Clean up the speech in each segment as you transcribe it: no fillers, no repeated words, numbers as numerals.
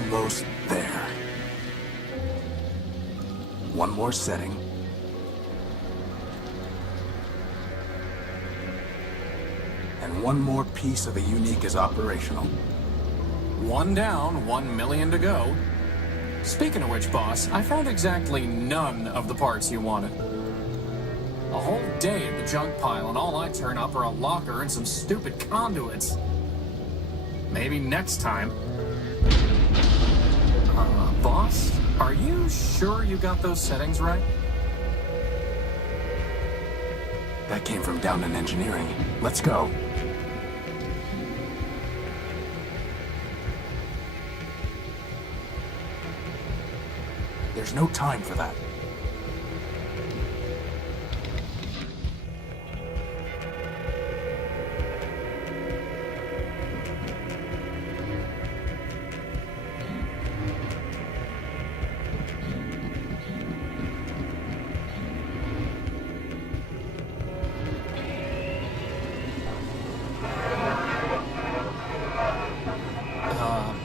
Almost there. One more setting. And one more piece of the unique is operational. One down, 1 million to go. Speaking of which, boss, I found exactly none of the parts you wanted. A whole day at the junk pile, and all I turn up are a locker and some stupid conduits. Maybe next time. Boss, are you sure you got those settings right? That came from down in engineering. Let's go. There's no time for that.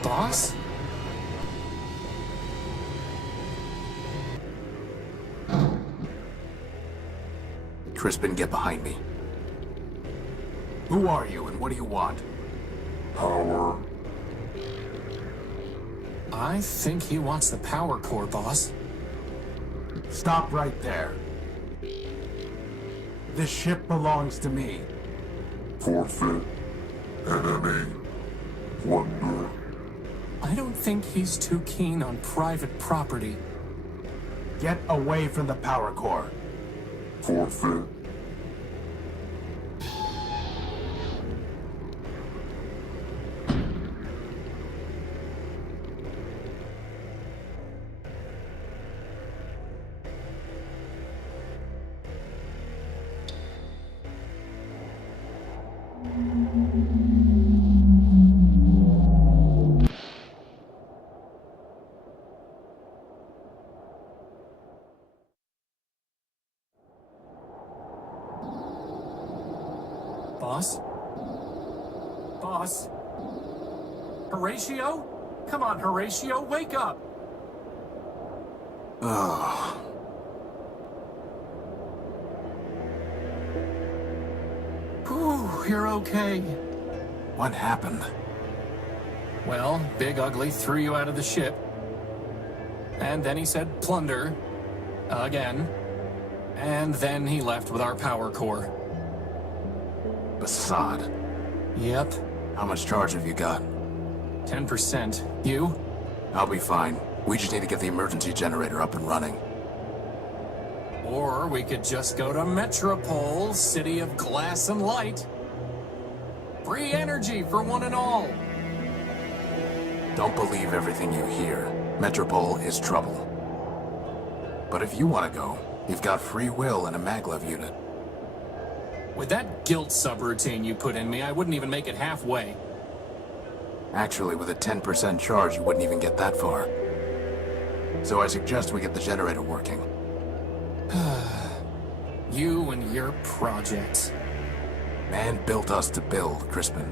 Boss? Crispin, get behind me. Who are you and what do you want? Power. I think he wants the power core, boss. Stop right there. This ship belongs to me. Forfeit. Enemy. Plunder. I don't think he's too keen on private property. Get away from the power core. Forfeit. Boss? Boss? Horatio? Come on, Horatio, wake up! Ugh. Whew, you're okay. What happened? Well, Big Ugly threw you out of the ship. And then he said plunder. Again. And then he left with our power core. Assad. Yep. How much charge have you got? 10%. You? I'll be fine. We just need to get the emergency generator up and running. Or we could just go to Metropole, city of glass and light. Free energy for one and all. Don't believe everything you hear. Metropole is trouble. But if you want to go, you've got free will and a maglev unit. With that guilt subroutine you put in me, I wouldn't even make it halfway. Actually, with a 10% charge, you wouldn't even get that far. So I suggest we get the generator working. You and your projects. Man built us to build, Crispin.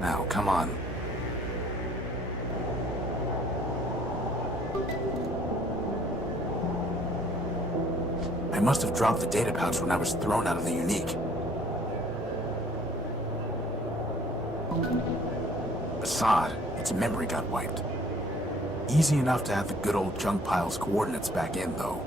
Now, come on. I must have dropped the data pouch when I was thrown out of the unique. Assad, its memory got wiped. Easy enough to add the good old junk pile's coordinates back in, though.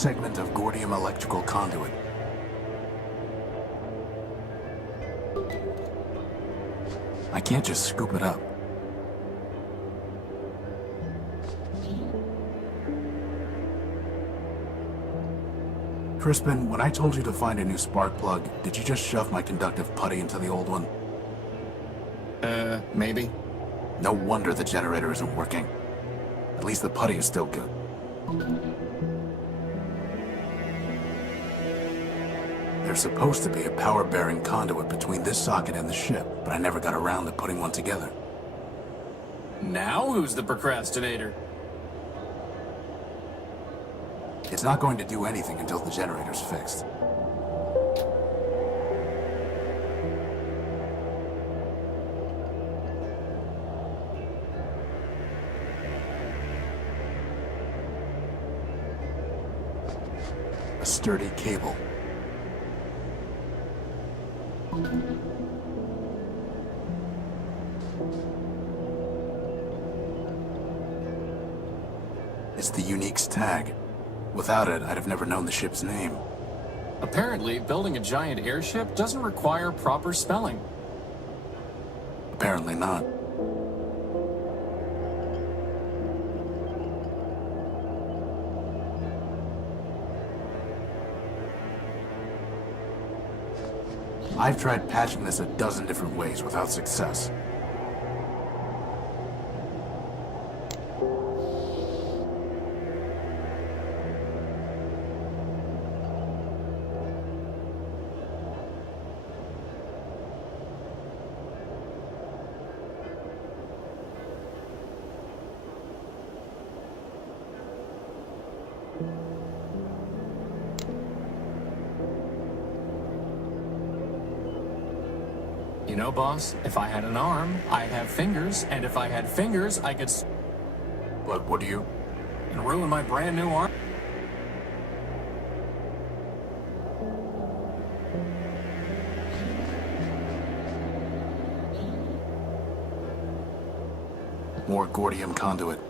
segment of Gordium electrical conduit. I can't just scoop it up. Crispin, when I told you to find a new spark plug, did you just shove my conductive putty into the old one? Maybe. No wonder the generator isn't working. At least the putty is still good. There's supposed to be a power-bearing conduit between this socket and the ship, but I never got around to putting one together. Now who's the procrastinator? It's not going to do anything until the generator's fixed. A sturdy cable. It's the Unique's tag. Without it, I'd have never known the ship's name. Apparently, building a giant airship doesn't require proper spelling. Apparently not. I've tried patching this a dozen different ways without success. You know, boss, if I had an arm, I'd have fingers, and if I had fingers, I could But what do you... and ruin my brand new arm. More Gordium conduit.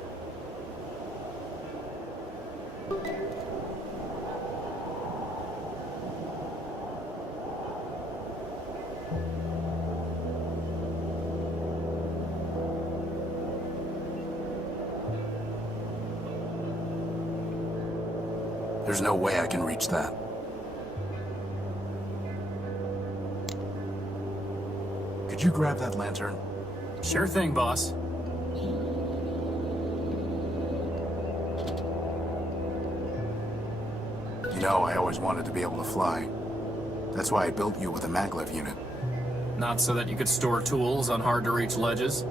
There's no way I can reach that. Could you grab that lantern? Sure thing, boss. You know, I always wanted to be able to fly. That's why I built you with a maglev unit. Not so that you could store tools on hard-to-reach ledges.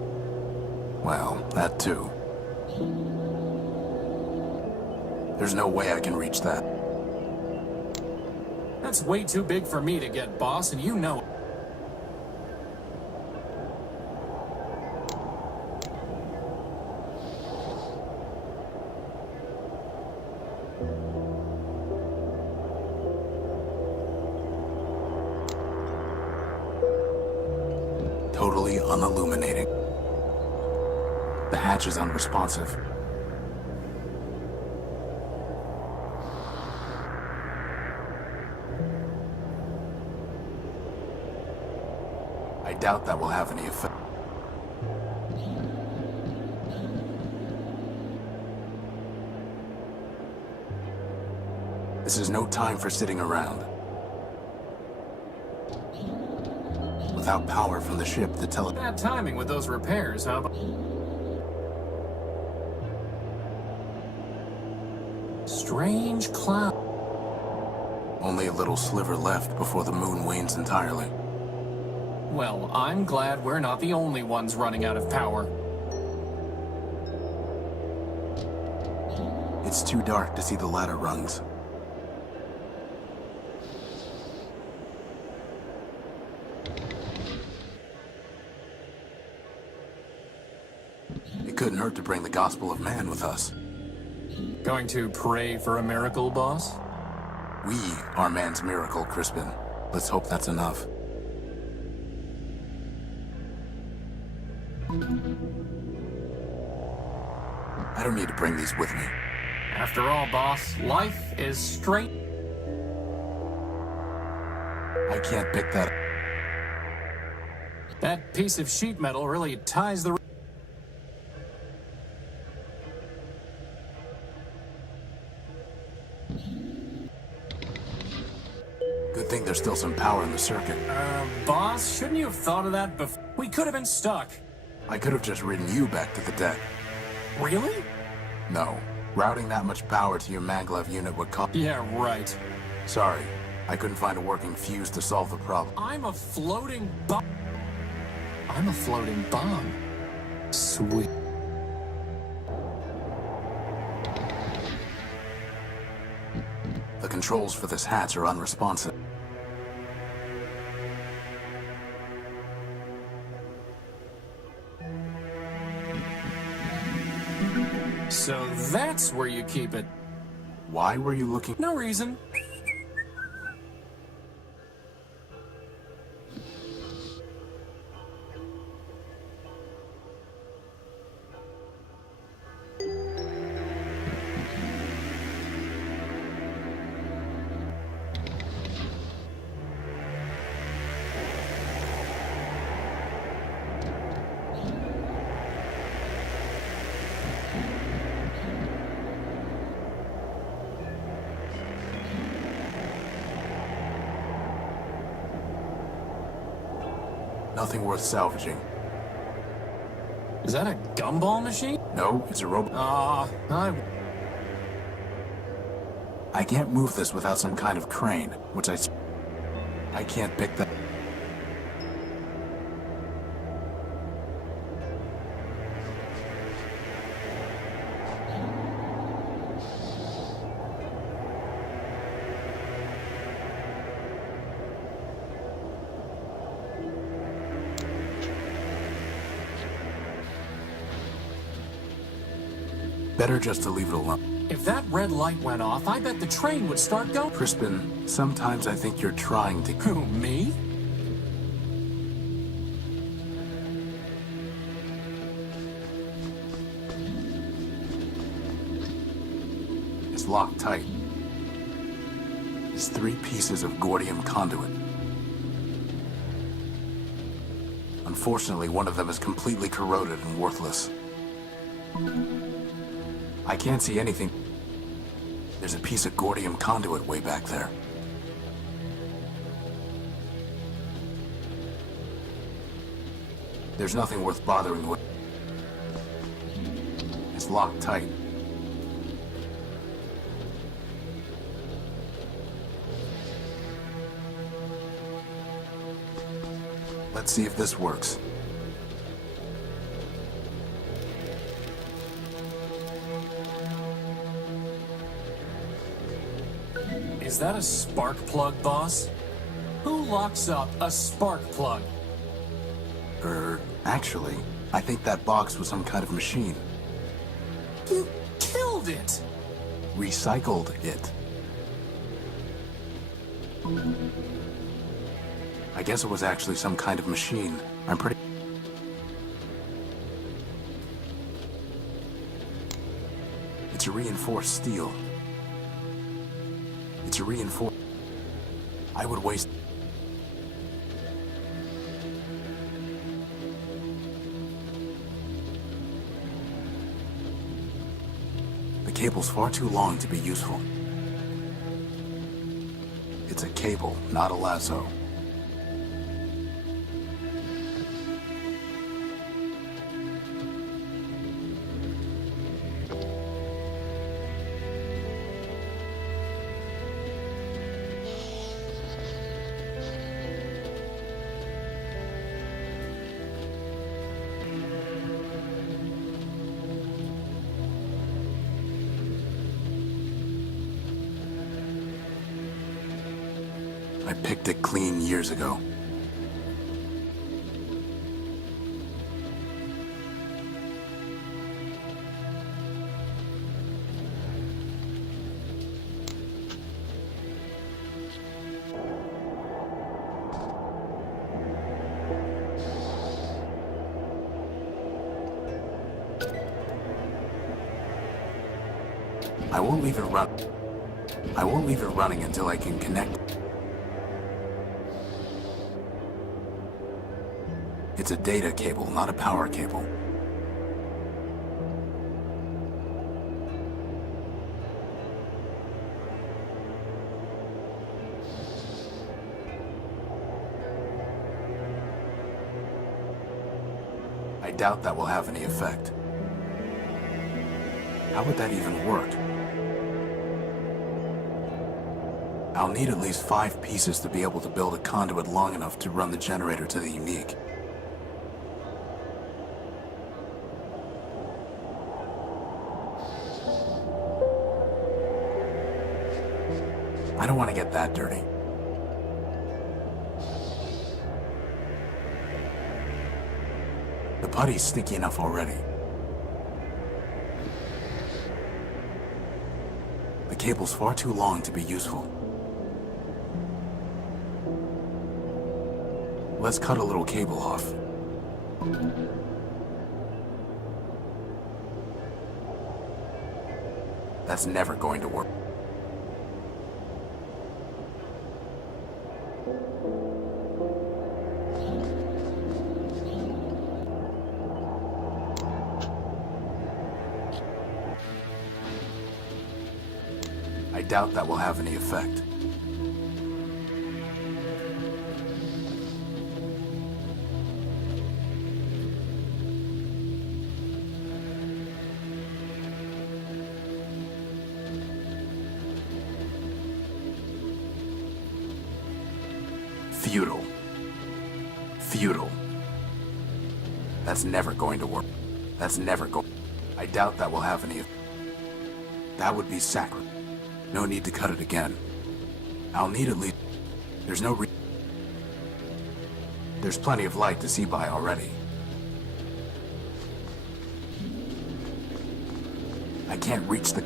Well, that too. There's no way I can reach that. That's way too big for me to get, boss, and you know it. Totally unilluminating. The hatch is unresponsive. I doubt that will have any effect. This is no time for sitting around. Without power from the ship, the Bad timing with those repairs, huh? Strange cloud. Only a little sliver left before the moon wanes entirely. Well, I'm glad we're not the only ones running out of power. It's too dark to see the ladder rungs. It couldn't hurt to bring the gospel of man with us. Going to pray for a miracle, boss? We are man's miracle, Crispin. Let's hope that's enough. I don't need to bring these with me. After all, boss, life is straight. I can't pick that up. That piece of sheet metal really ties the... Good thing there's still some power in the circuit. Boss, shouldn't you have thought of that before? We could have been stuck. I could have just ridden you back to the deck. Really? No. Routing that much power to your maglev unit would cost... Yeah, right. Sorry. I couldn't find a working fuse to solve the problem. I'm a floating bomb. I'm a floating bomb. Sweet. The controls for this hatch are unresponsive. So that's where you keep it. Why were you looking? No reason. Nothing worth salvaging. Is that a gumball machine? No, it's a robot. I can't move this without some kind of crane, which I can't pick that. Better just to leave it alone. If that red light went off, I bet the train would start going. Crispin, sometimes I think you're trying to... Who, me? It's locked tight. It's 3 pieces of Gordium conduit. Unfortunately, one of them is completely corroded and worthless. I can't see anything. There's a piece of Gordium conduit way back there. There's nothing worth bothering with. It's locked tight. Let's see if this works. Is that a spark plug, boss? Who locks up a spark plug? Actually, I think that box was some kind of machine. You killed it! Recycled it. I guess it was actually some kind of machine. I'm pretty... It's a reinforced steel. It's a reinforced... I would waste... The cable's far too long to be useful. It's a cable, not a lasso. I picked it clean years ago. I won't leave it run. I won't leave it running until I can connect. It's a data cable, not a power cable. I doubt that will have any effect. How would that even work? I'll need at least 5 pieces to be able to build a conduit long enough to run the generator to the unique. I don't want to get that dirty. The putty's sticky enough already. The cable's far too long to be useful. Let's cut a little cable off. That's never going to work. I doubt that will have any effect. Futile. Futile. That's never going to work. That's never going. I doubt that will have any. That would be sacrilege. No need to cut it again. I'll need at least. There's no There's plenty of light to see by already. I can't reach the.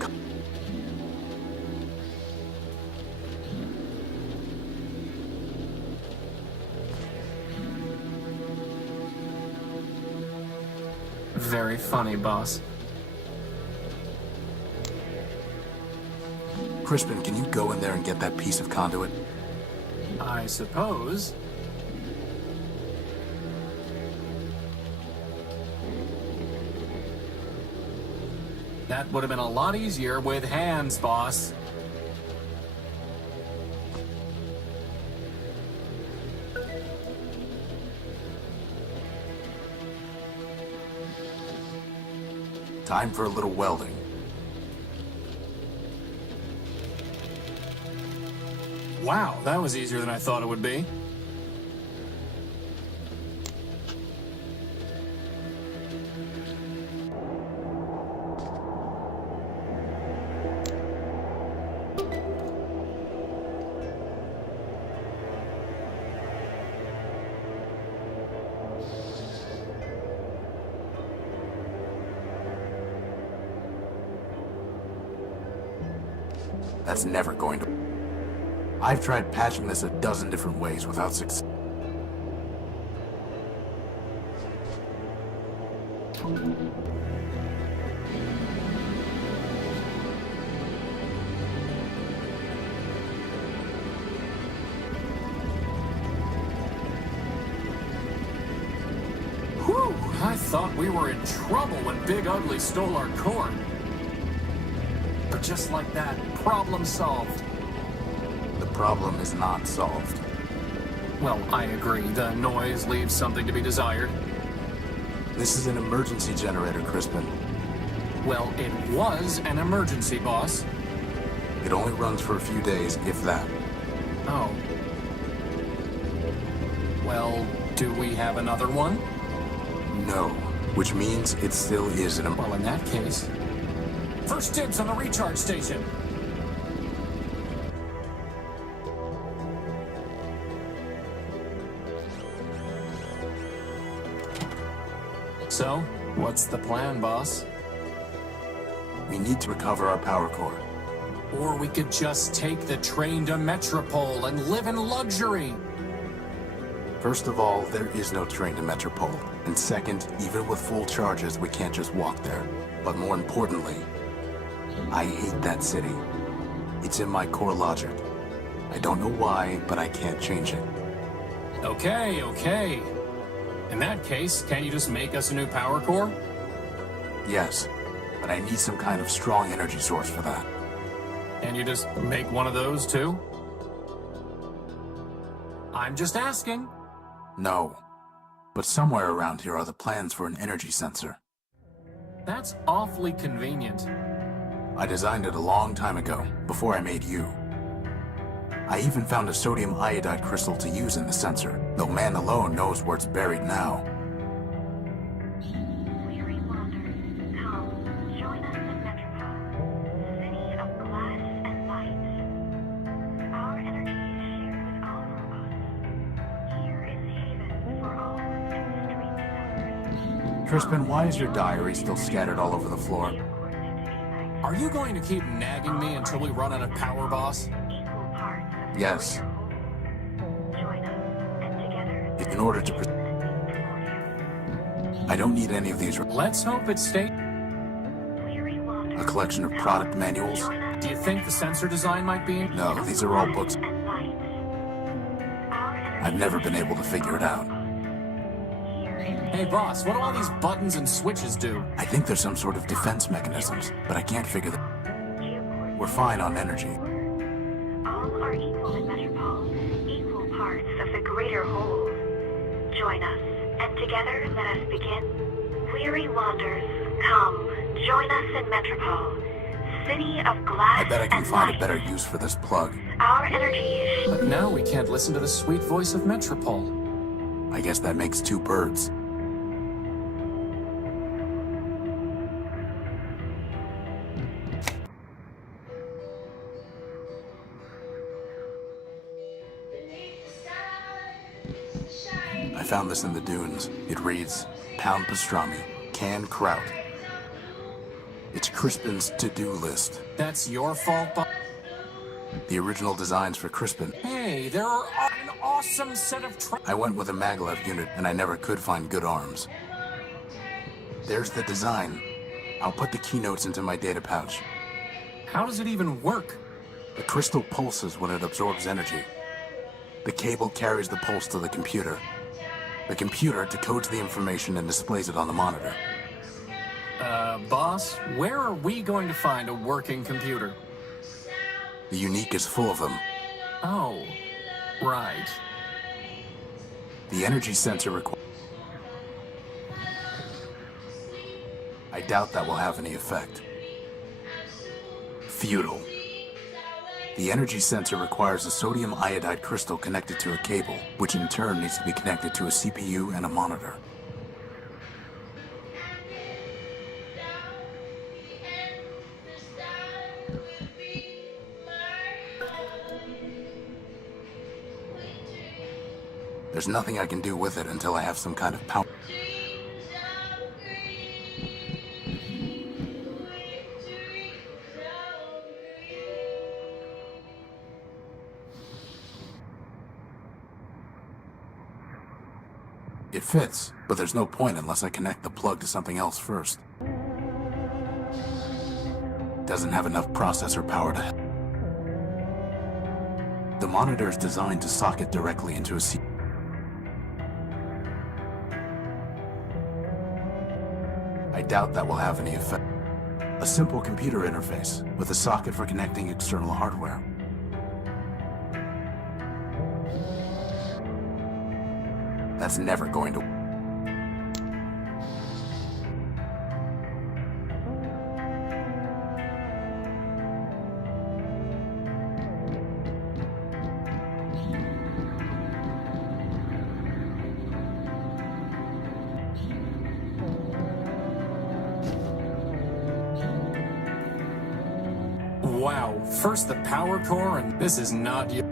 Very funny, boss. Crispin, can you go in there and get that piece of conduit? I suppose. That would have been a lot easier with hands, boss. Time for a little welding. Wow, that was easier than I thought it would be. That's never going to. I've tried patching this a dozen different ways without success. Whew, I thought we were in trouble when Big Ugly stole our cord. But just like that, problem solved. The problem is not solved. Well, I agree. The noise leaves something to be desired. This is an emergency generator, Crispin. Well, it was an emergency, boss. It only runs for a few days, if that. Oh. Well, do we have another one? No, which means it still is an Well, in that case... First dibs on the recharge station. So, what's the plan, boss? We need to recover our power core. Or we could just take the train to Metropole and live in luxury. First of all, there is no train to Metropole. And second, even with full charges, we can't just walk there. But more importantly, I hate that city. It's in my core logic. I don't know why, but I can't change it. Okay. In that case, can't you just make us a new power core? Yes, but I need some kind of strong energy source for that. Can you just make one of those too? I'm just asking. No. But somewhere around here are the plans for an energy sensor. That's awfully convenient. I designed it a long time ago, before I made you. I even found a sodium iodide crystal to use in the sensor, though man alone knows where it's buried now. Weary wanderers, come, join us in Metropole, city of glass and light. Our energy is shared with all of us. Here is haven for all, and the streets celebrate. Crispin, why is your diary still scattered all over the floor? Are you going to keep nagging me until we run out of power, boss? Equal parts of the Yes. greater whole. Join us, and together In order to I don't need any of these. Let's hope it stays. weary wanderers, A collection of product manuals? join us Do you think the sensor design might be in? No, these are all books. and light. Our energy I've never been able to figure it out. here is Hey, boss, what do all these buttons and switches do? I think there's some sort of defense mechanisms, but I can't figure them. We're fine on energy. all are equal in Metropole, equal parts of the greater whole. Join us, and together let us begin. Weary wanderers, come, join us in Metropole, city of glass I bet I can and find light. a better use for this plug. Our energy is But now we can't listen to the sweet voice of Metropole. I guess that makes two birds. I found this in the dunes. It reads, pound pastrami, canned kraut. It's Crispin's to-do list. That's your fault, boss. The original designs for Crispin. Hey, there are an awesome set of I went with a maglev unit and I never could find good arms. There's the design. I'll put the keynotes into my data pouch. How does it even work? The crystal pulses when it absorbs energy. The cable carries the pulse to the computer. The computer decodes the information and displays it on the monitor. Boss, where are we going to find a working computer? The Unique is full of them. Oh, right. The energy sensor requires... I doubt that will have any effect. Futile. The energy sensor requires a sodium iodide crystal connected to a cable, which in turn needs to be connected to a CPU and a monitor. There's nothing I can do with it until I have some kind of power. It fits, but there's no point unless I connect the plug to something else first. Doesn't have enough processor power to... The monitor is designed to socket directly into a CPU. I doubt that will have any effect. A simple computer interface with a socket for connecting external hardware. That's never going to... Wow, first the power core, and this is not you.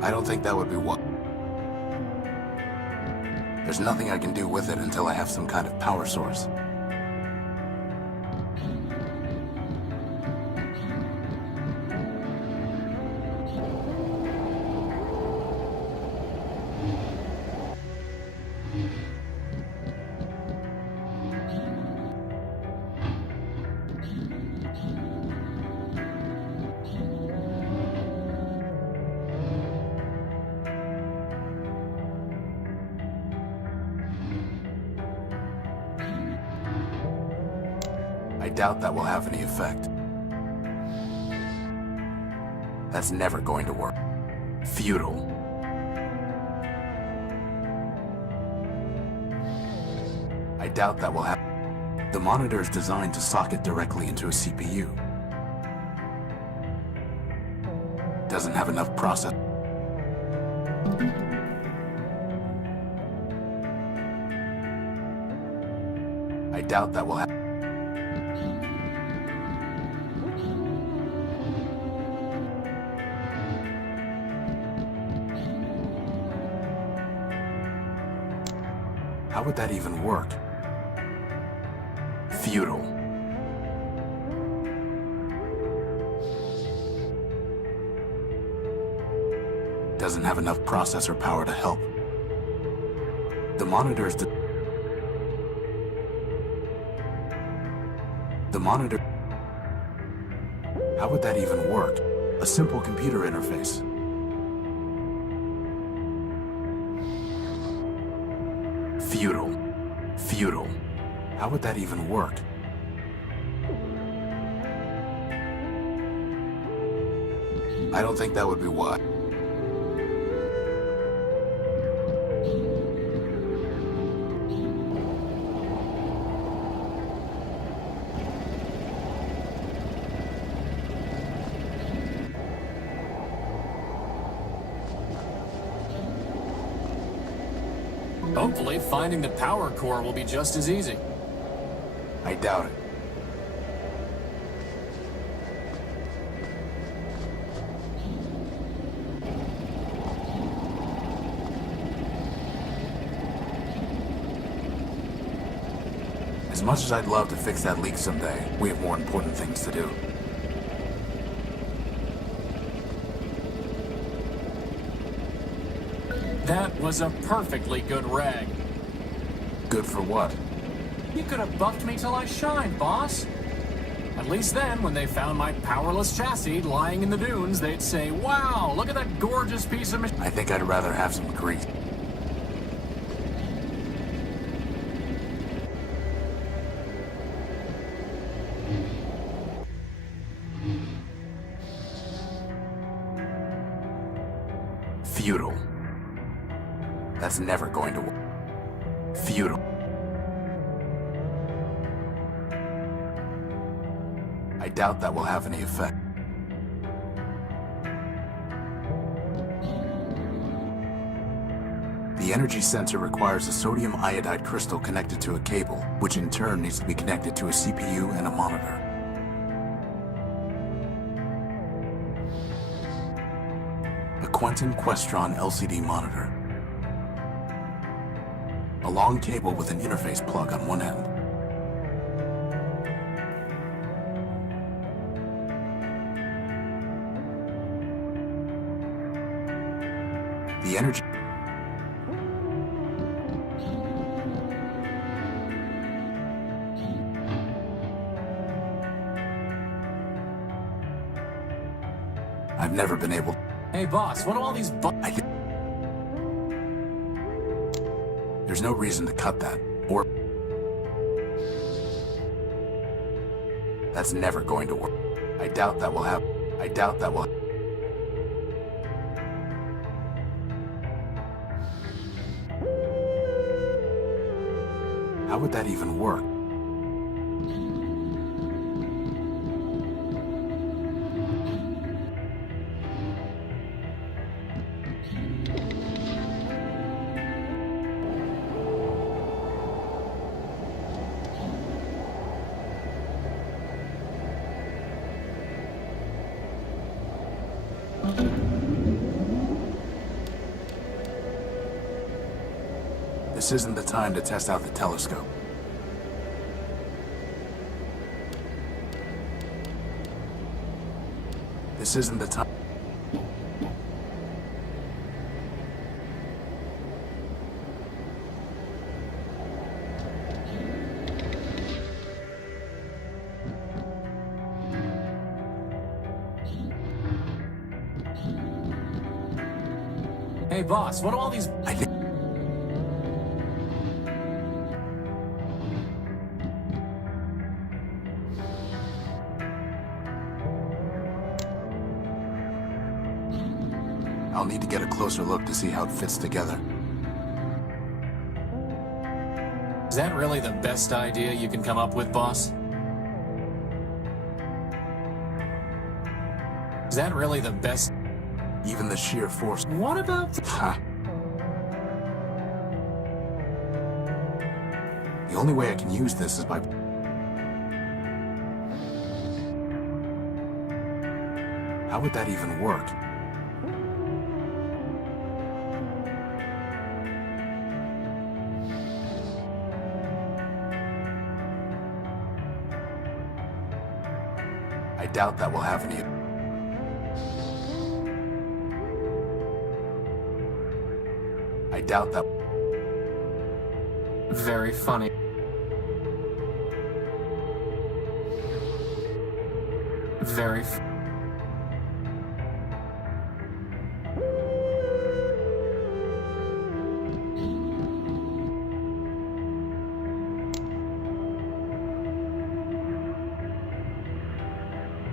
I don't think that would be what... There's nothing I can do with it until I have some kind of power source. doubt that will have any effect. That's never going to work. Futile. I doubt that will happen. The monitor is designed to socket directly into a CPU. Doesn't have enough process. I doubt that will happen. How would that even work? Futile. Doesn't have enough processor power to help. The monitor is the monitor. How would that even work? A simple computer interface. Futile. Futile. How would that even work? I don't think that would be wise. Hopefully, finding the power core will be just as easy. I doubt it. As much as I'd love to fix that leak someday, we have more important things to do. That was a perfectly good rag. Good for what? You could have buffed me till I shined, boss. At least then, when they found my powerless chassis lying in the dunes, they'd say, wow, look at that gorgeous piece of machine. I think I'd rather have some grease. Futile. That's never going to work. Futile. I doubt that will have any effect. The energy sensor requires a sodium iodide crystal connected to a cable, which in turn needs to be connected to a CPU and a monitor. A Quentin Questron LCD monitor. A long cable with an interface plug on one end. The energy... I've never been able... Hey, boss, what do all these There's no reason to cut that, or... That's never going to work. I doubt that will happen. I doubt that will... How would that even work? This isn't the time to test out the telescope. This isn't the time. Hey, boss, what do all these... I think... need to get a closer look to see how it fits together. Is that really the best idea you can come up with, boss? Is that really the best? Even the sheer force. What about the... Ha! The only way I can use this is by... How would that even work? I doubt that will have any... I doubt that... Very funny. Very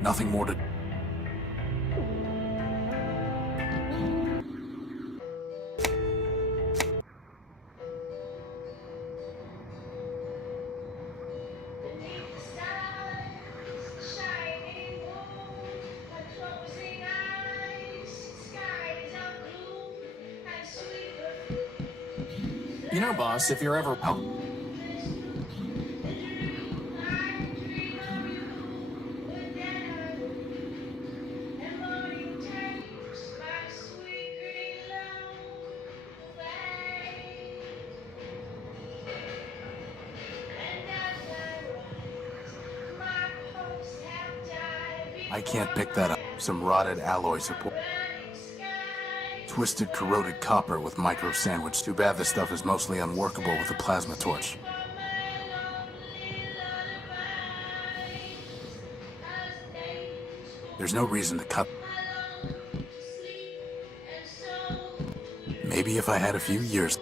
Nothing more to... You know, boss, if you're ever... How? I can't pick that up. Some rotted alloy support. Twisted, corroded copper with micro sandwich. Too bad this stuff is mostly unworkable with a plasma torch. There's no reason to cut. Maybe if I had a few years.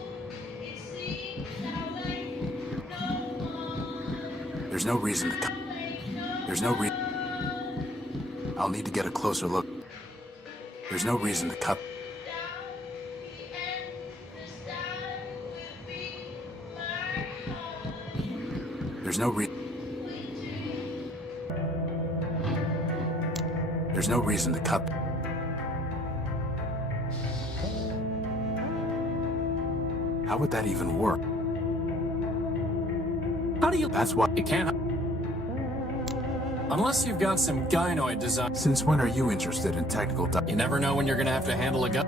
There's no reason to cut. There's no reason. I'll need to get a closer look. There's no reason to cut. There's no There's no reason to cut. How would that even work? How do you... That's why... You can't... Unless you've got some gynoid design. Since when are you interested in technical You never know when you're gonna have to handle a gun.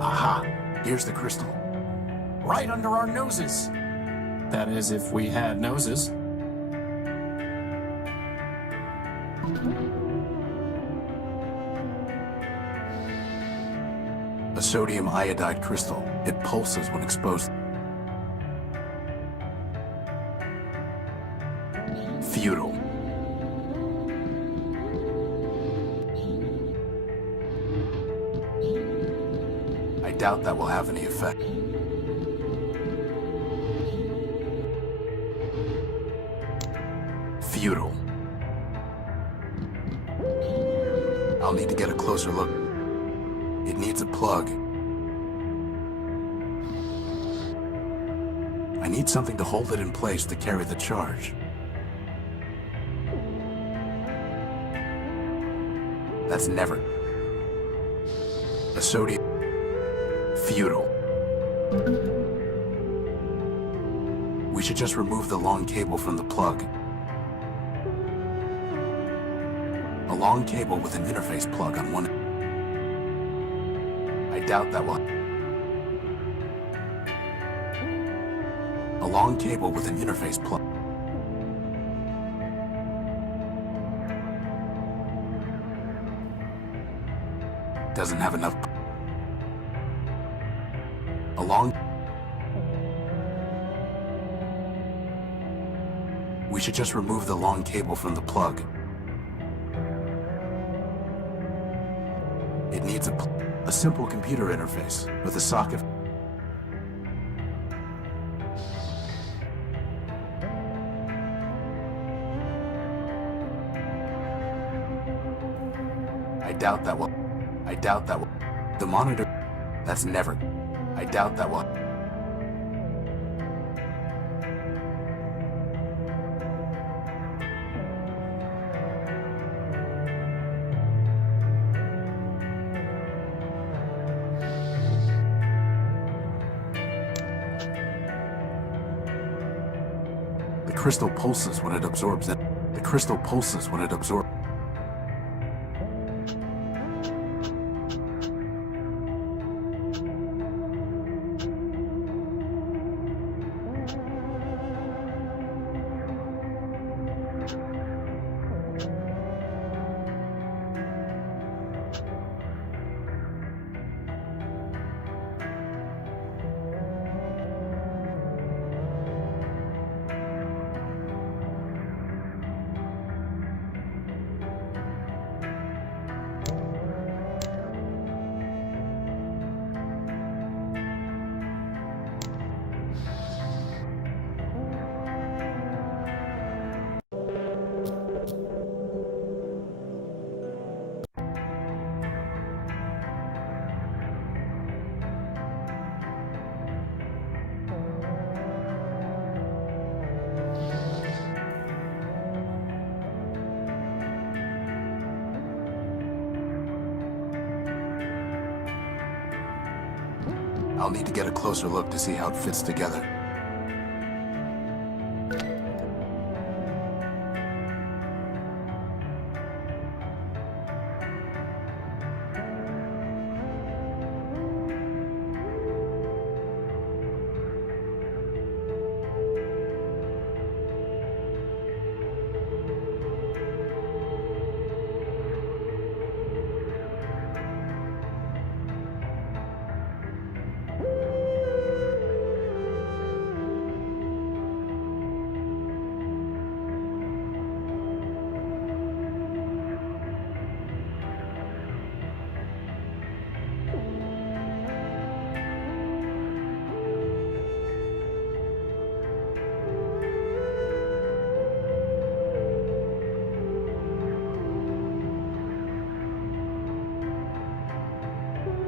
Aha! Here's the crystal. Right under our noses. That is, if we had noses. A sodium iodide crystal. It pulses when exposed. Futile. I doubt that will have any effect. Futile. I'll need to get a closer look. It needs a plug. I need something to hold it in place to carry the charge. That's never... A sodium... Futile. We should just remove the long cable from the plug. A long cable with an interface plug on one... I doubt that will... A long cable with an interface plug. Doesn't have enough... Along... We should just remove the long cable from the plug. It needs a simple computer interface with a socket. I doubt that will. The monitor... That's never... I doubt that will... The crystal pulses when it absorbs it. The crystal pulses when it absorbs... I'll need to get a closer look to see how it fits together.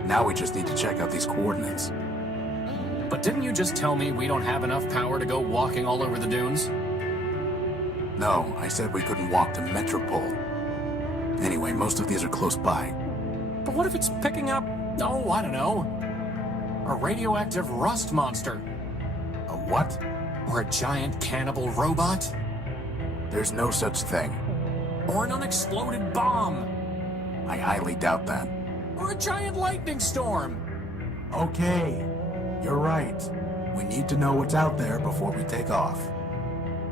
Now we just need to check out these coordinates. But didn't you just tell me we don't have enough power to go walking all over the dunes? No, I said we couldn't walk to Metropole. Anyway, most of these are close by. But what if it's picking up, oh, I don't know, a radioactive rust monster? A what? Or a giant cannibal robot? There's no such thing. Or an unexploded bomb? I highly doubt that. Or a giant lightning storm? Okay, you're right. We need to know what's out there before we take off.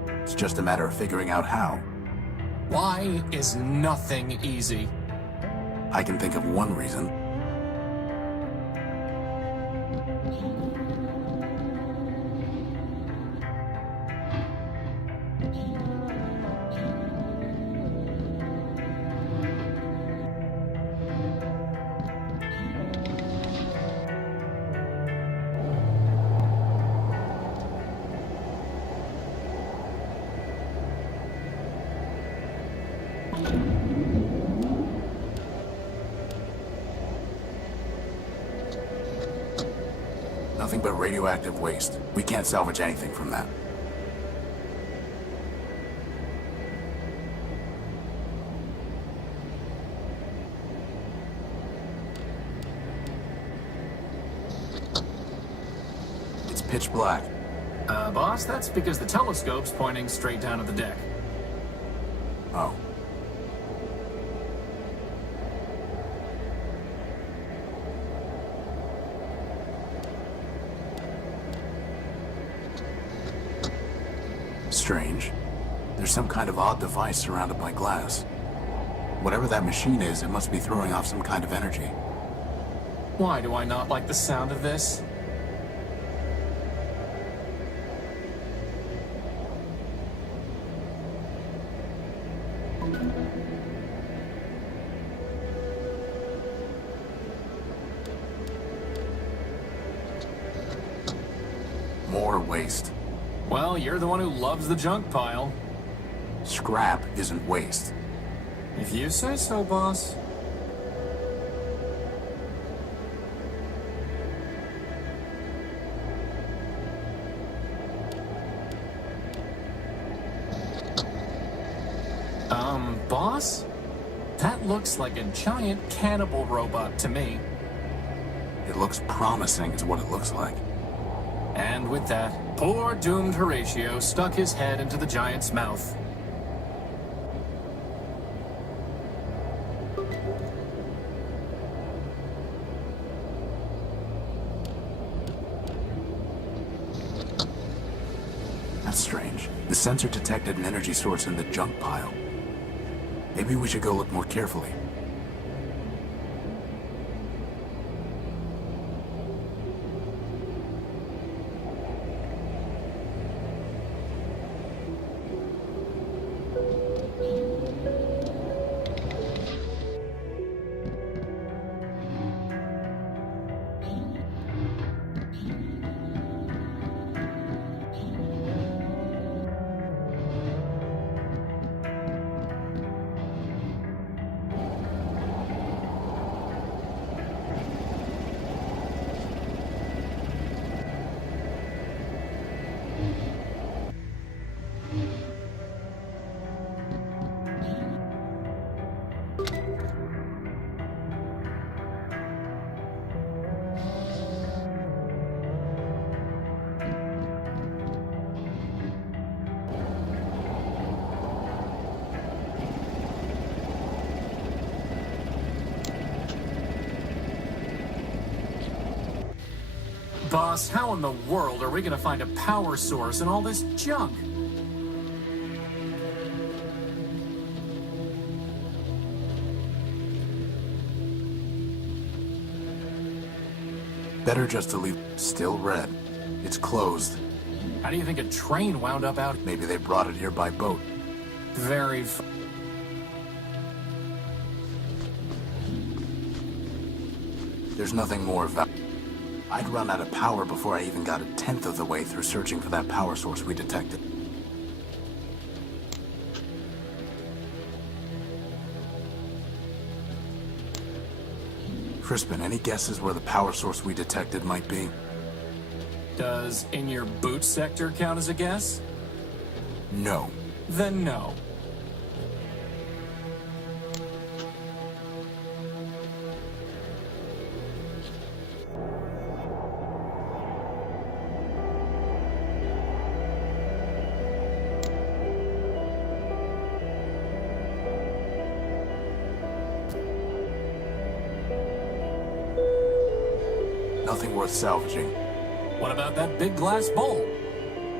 It's just a matter of figuring out how. Why is nothing easy? I can think of one reason. Nothing but radioactive waste. We can't salvage anything from that. It's pitch black. Boss, that's because the telescope's pointing straight down at the deck. Oh. Strange. There's some kind of odd device surrounded by glass. Whatever that machine is, it must be throwing off some kind of energy. Why do I not like the sound of this? More waste. Well, you're the one who loves the junk pile. Scrap isn't waste. If you say so, boss. Boss? That looks like a giant cannibal robot to me. It looks promising is what it looks like. And with that, poor doomed Horatio stuck his head into the giant's mouth. That's strange. The sensor detected an energy source in the junk pile. Maybe we should go look more carefully. Boss, how in the world are we gonna find a power source in all this junk? Better just to leave. Still red. It's closed. How do you think a train wound up out? Maybe they brought it here by boat. There's nothing more valuable. I'd run out of power before I even got a tenth of the way through searching for that power source we detected. Crispin, any guesses where the power source we detected might be? Does in your boot sector count as a guess? No. Then no. Nothing worth salvaging. What about that big glass bowl?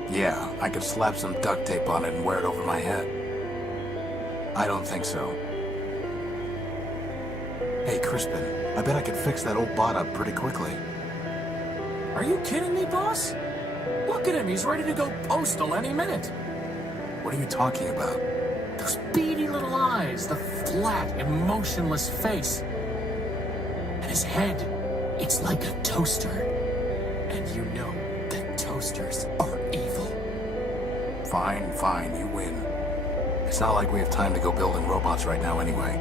Yeah, I could slap some duct tape on it and wear it over my head. I don't think so. Hey, Crispin, I bet I could fix that old bot up pretty quickly. Are you kidding me, boss? Look at him, he's ready to go postal any minute. What are you talking about? Those beady little eyes, the flat, emotionless face. And his head, it's like a toaster. And you know that toasters are evil. Fine, you win. It's not like we have time to go building robots right now anyway.